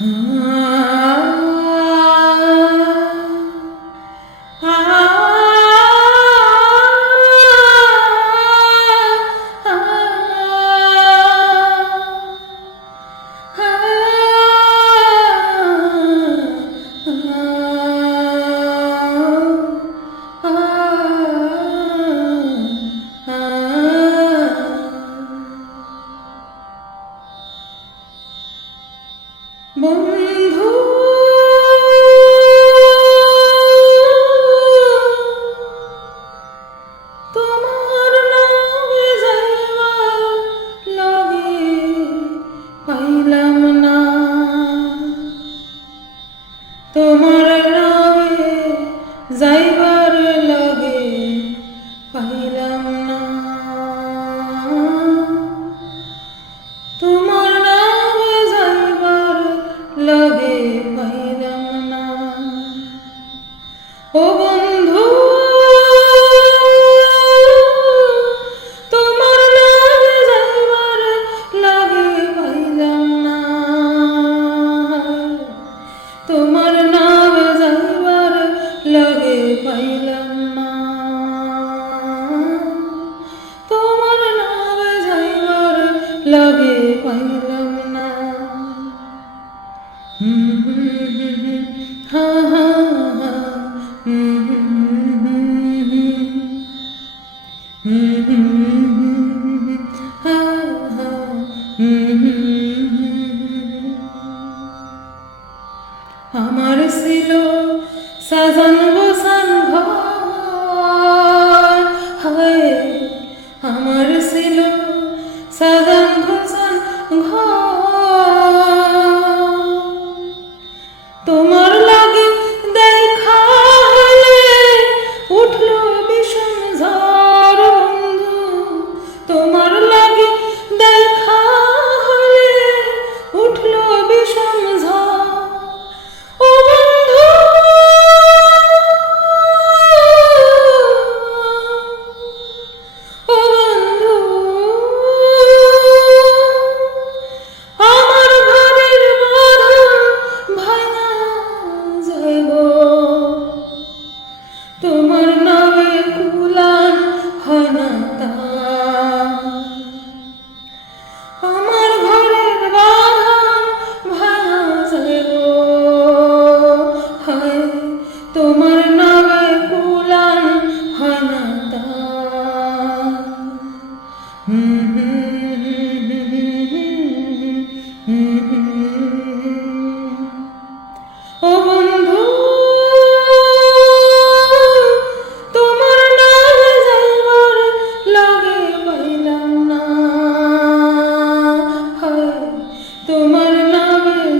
mm 梦 তোমার নাম যাইবার লগে পাইল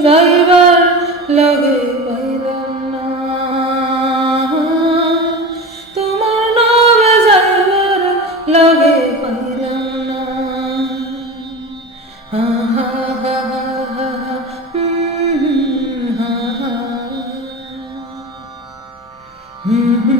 যাইবার লাগে পাইলাম না। তোমার নামে যাইবার লাগে পাইলাম না। আহা হা হা হুম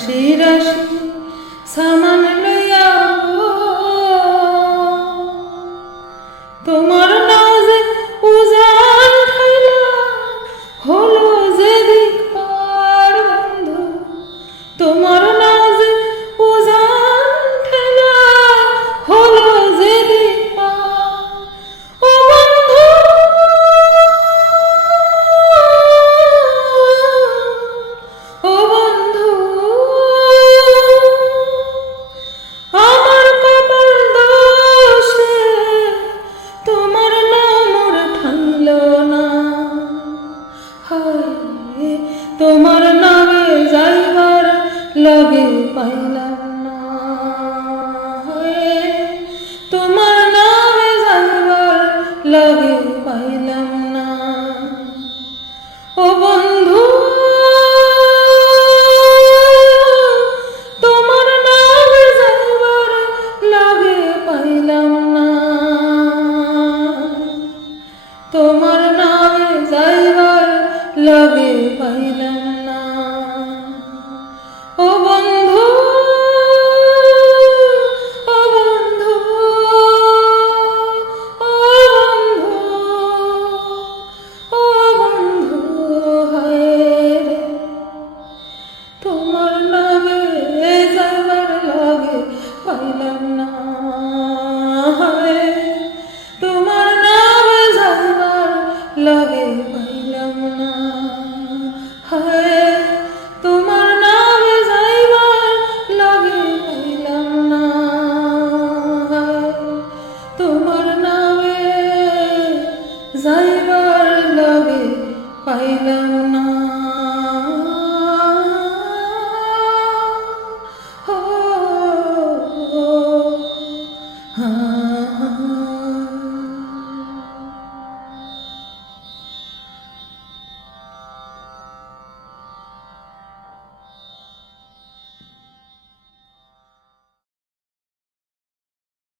রাশি রাশি সামান লইয়া তোমার নাজে উজান খাইলা হল তোমার নাম যাইবার লাগে পাইলাম তোমার নাম যাইবার লাগে পাইলাম على النار